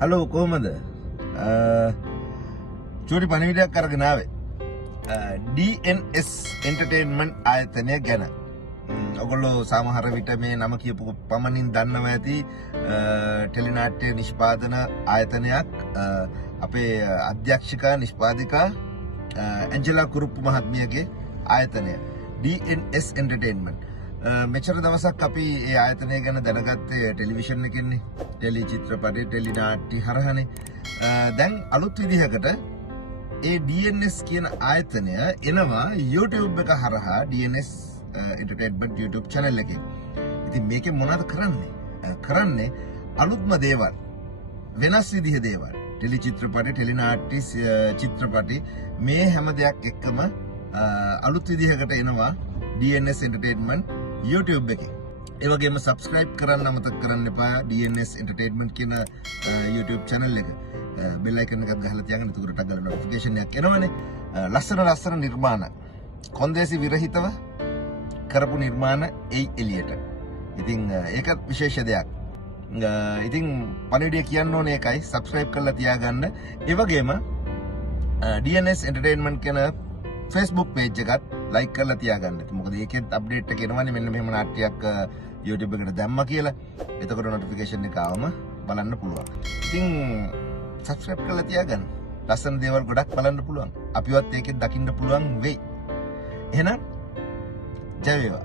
Hello කොහමද? චූටි පණිවිඩයක් අරගෙන ආවේ. DNS එන්ටර්ටේන්මන්ට් ආයතනය ගැන. ඔයගොල්ලෝ සමහර විට මේ නම කියපු පමණින් දන්නවා ඇති ටෙලිනාට්‍ය නිෂ්පාදන ආයතනයක්. අපේ අධ්‍යක්ෂිකා නිෂ්පාදිකා ඇන්ජලා කුරුප්පු මහත්මියගේ ආයතනය DNS එන්ටර්ටේන්මන්ට්. මෙච්චර දවසක් අපි ඒ ආයතනය ගැන දැනගත්තේ ටෙලිවිෂන් එකෙන්නේ. ටෙලි චිත්‍රපටේ ටෙලි නාට්‍ය හරහානේ. දැන් අලුත් විදිහකට ඒ DNS කියන ආයතනය එනවා YouTube එක හරහා DNS එන්ටර්ටේන්මන්ට් YouTube channel එකේ. ඉතින් මේකේ මොනවද කරන්නේ? කරන්නේ අලුත්ම දේවල්. වෙනස් විදිහ දේවල්. ටෙලි චිත්‍රපටේ ටෙලි නාට්‍ය චිත්‍රපටි මේ හැම දෙයක් එක්කම අලුත් විදිහකට එනවා DNS එන්ටර්ටේන්මන්ට් YouTube එකේ. ඒ වගේම subscribe කරන්න අමතක කරන්න එපා DNS එන්ටර්ටේන්මන්ට් කියන YouTube channel එක. bell icon එකක් ගහලා තියාගන්න. එතකොට ටක් ගාලා notification එකක් එනවනේ. ලස්සන නිර්මාණ. කොන්දේසි විරහිතව කරපු නිර්මාණ එයි එළියට. ඉතින් ඒක විශේෂ දෙයක්. ඉතින් පණිවිඩය කියන්න ඕනේ ඒකයි. subscribe කරලා තියාගන්න. ඒ වගේම DNS එන්ටර්ටේන්මන්ට් කියන Facebook page එකත් like කරලා තියාගන්න. මොකද ඒකෙත් අප්ඩේට් එක එනවනේ මෙන්න මෙහෙම නාට්‍යයක් YouTube එකට දැම්මා කියලා. එතකොට notification එක ආවම බලන්න පුළුවන්. ඉතින් subscribe කරලා තියාගන්න. ලස්සන දේවල් ගොඩක් බලන්න පුළුවන්. අපිවත් ඒකෙත් දකින්න පුළුවන් වෙයි. එහෙනම් ජය වේවා.